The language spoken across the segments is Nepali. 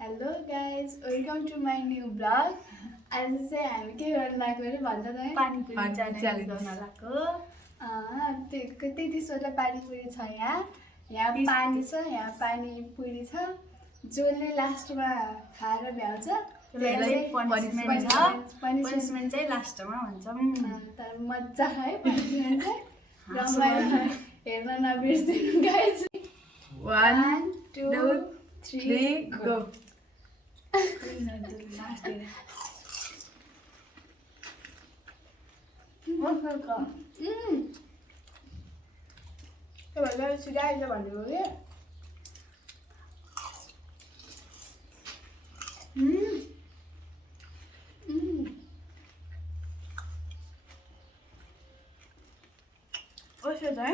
Hello guys welcome to my new blog. आज चाहिँ हामी के गर्न लाग्यो अरे भन्छ त पानीपुरी च्यालेन्ज गर्न लाग्यो। त्यतिसवटा पानीपुरी छ यहाँ पानी छ, यहाँ पानीपुरी छ। जसले लास्टमा खाएर भ्याउँछ पनिसमेन्ट चाहिँ लास्टमा भन्छौँ। तर मजा है पनिसमेन्ट चाहिँ रमाइलो हेर्न नबिर्सिनु गाइज। 1 2 3 गो। त्यो भएर छिटो आइज भनेको कि कसो छ है?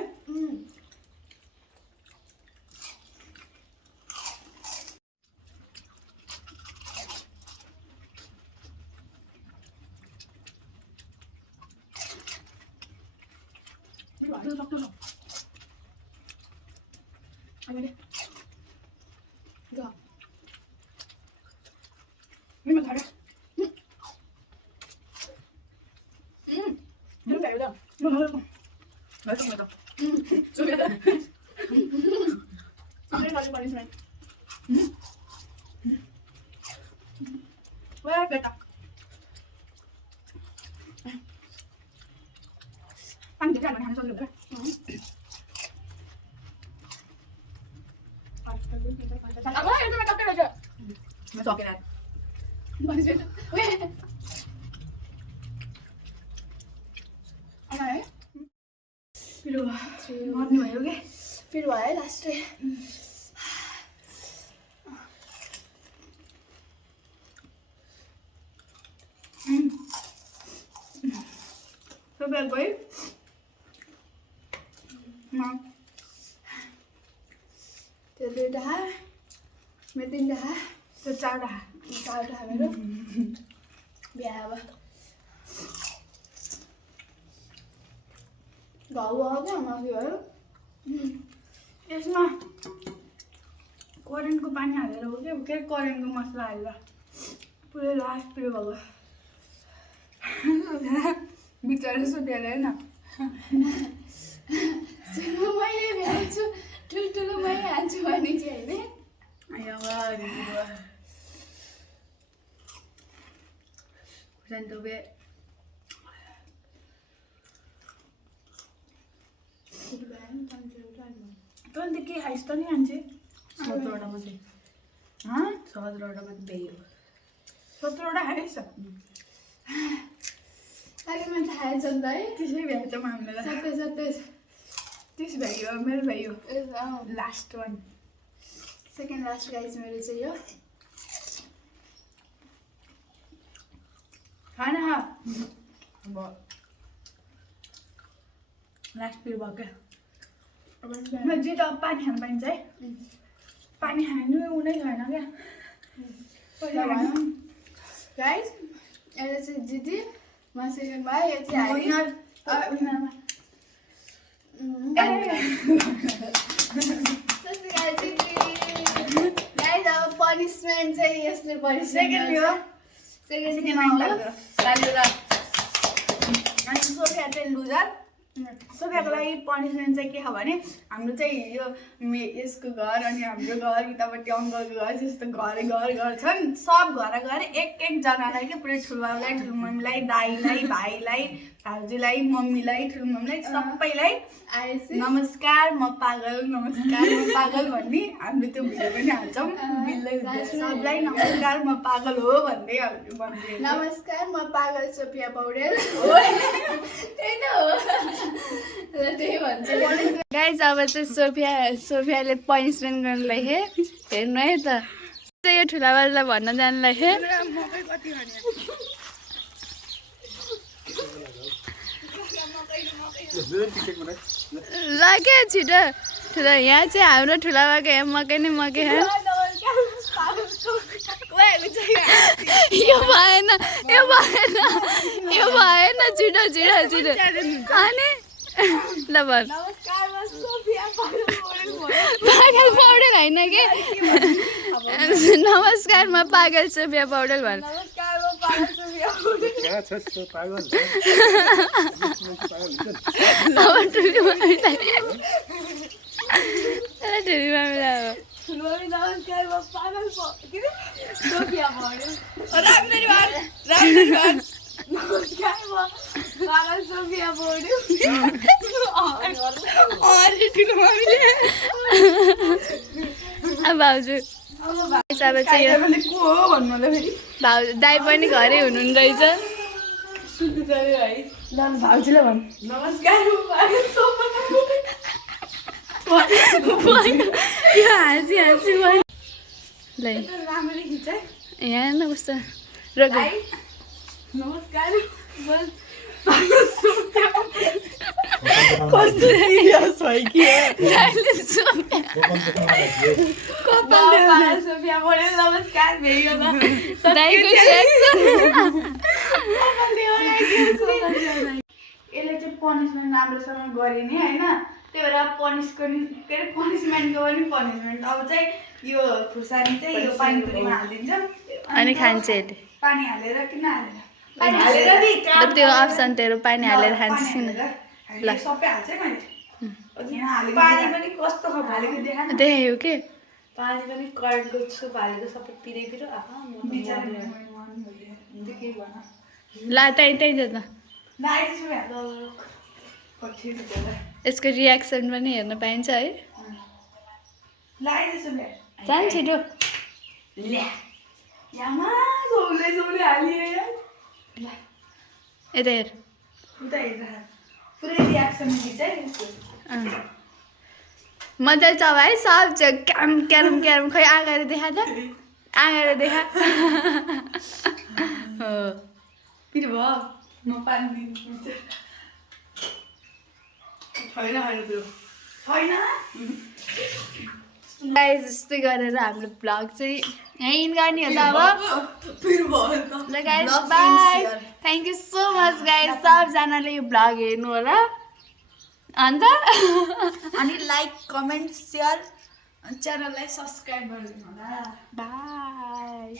मर्नु भयो के फिर भयो लास्ट सुबह गई त्यो 2 ढा मेरो 3 ढा त्यो 4 ढा 4 ढा मेरो बिहा अब घाउ आउँछ माथि भयो। यसमा करेन्टको पानी हालेर हो के करेन्टको मसला हालेर पुरै लास्टतिर भयो। बिचरा सुटेर होइन मैले भ्याउँछु ठुल्ठुलो मैले हाल्छु भने चाहिँ होइन तँ अन्त के खाइस् त नि मान्छे 17वटा मात्रै 17वटा मात्रै भ्यायो 17वटा खाइस् अहिले मान्छे खाएछ नि त है त्यसै भ्याएछ हामीलाई 27 त्यस भ्यायो मेरो भ्यायो last one second last guys मेरो चाहिँ यो खाना अब लास्ट फिर भयो क्या अब जे त पानी खानु पाइन्छ है पानी खानु उनै छैन क्या गाइज यसले चाहिँ जिती म सेकेन्ड भयो यो चाहिँ गाइज अब पनिसमेन्ट चाहिँ यसले सोफिया चाहिँ लुजर सोफियाको लागि पनिसमेन्ट चाहिँ के हो भने हाम्रो चाहिँ यो यसको घर अनि हाम्रो घर उतापट्टि अङ्कलको घर त्यस्तो घर छन्। सब घर एक-एकजनालाई के पुरै ठुलबाबुलाई ठुलमम्मीलाई दाइलाई भाइलाई भाउजूलाई मम्मीलाई ठुलमम्मीलाई सबैलाई नमस्कार म पागल भन्ने हामीले त्यो भिडियो पनि हाल्छौँ। सबलाई नमस्कार म पागल हो भन्दै भन्दै नमस्कार म पागल सोफिया पौडेल त्यही त हो त्यही भन्छ। गाइज अब चाहिँ सोफियाले पनिसमेन्ट गर्नुलाई हेर्नु है त यो ठुला बाजुलाई भन्न जानुलाई ल के छिटो ठुलो यहाँ चाहिँ हाम्रो ठुला बाको यहाँ मकै नै मकै यो भएन छिटो अनि ल भन पागल पौडेल होइन कि नमस्कार म पागल सोफिया पौडेल भन नमस्कार म पागल सोफिया पौडेल कहाँ छस् त पागल पागल हुन्छ नि अब ठुली मामीलाई ठुली मामीलाई अब मम्मी नमस्कार म पागल के रे सोफिया पौडेल राम्ररी भन नमस्कार म पागल सोफिया पौडेल अरे ठुलो मामीले भाउजू अब चाहिँ यो को हो भन्नु होला फेरि भाउजू दाइ पनि घरै हुनुहुन्न रहेछ सुन्नु पर्यो है ल भाउजूले भन् नमस्कार म पागल सोफिया यो हाँसी हाँसी भयो ल राम्ररी खिच्छ है यहाँ न कस्तो रोग नमस्कार कस्तो सिरियस भयो कि सोफिया बोले नमस्कार भेट्यो त दाइको रियाक्सन यसले चाहिँ पनिसमेन्ट राम्रोसँग गरिने होइन त्यही भएर पनिसमेन्टको पनि पनिसमेन्ट अब चाहिँ यो खुर्सानी चाहिँ यो पानीपुरीमा हालिदिन्छ अनि खान्छ यसले पानी हालेर किन हालेर पानी हालेर नि त्यो अप्सन तेरो पानी हालेर खान्छस् किन ल सबै हाल्छ है मैले पानी पनि कस्तो खालको हालेको देखा न देखायो के पानी पनि करेन्टको सुप हालेको सबै पिरै ला त्यही त्यही त यसको रियाक्सन पनि हेर्न पाइन्छ है जान छिटो यता हेर मजा छ भाइ सब छ क्याम क्यारम क्यारम खै आँगाएर देखा त आँगाएर देखा हो फेरि भयो म पानी दिन्छु छैन छैन गाइस यस्तै गरेर हाम्रो भ्लग चाहिँ यहीँ गर्ने हो त अब ल guys by thank you so much guys सबजनाले यो भ्लग हेर्नु होला अन्त अनि लाइक कमेन्ट सेयर च्यानललाई सब्सक्राइब गरिदिनु होला बाई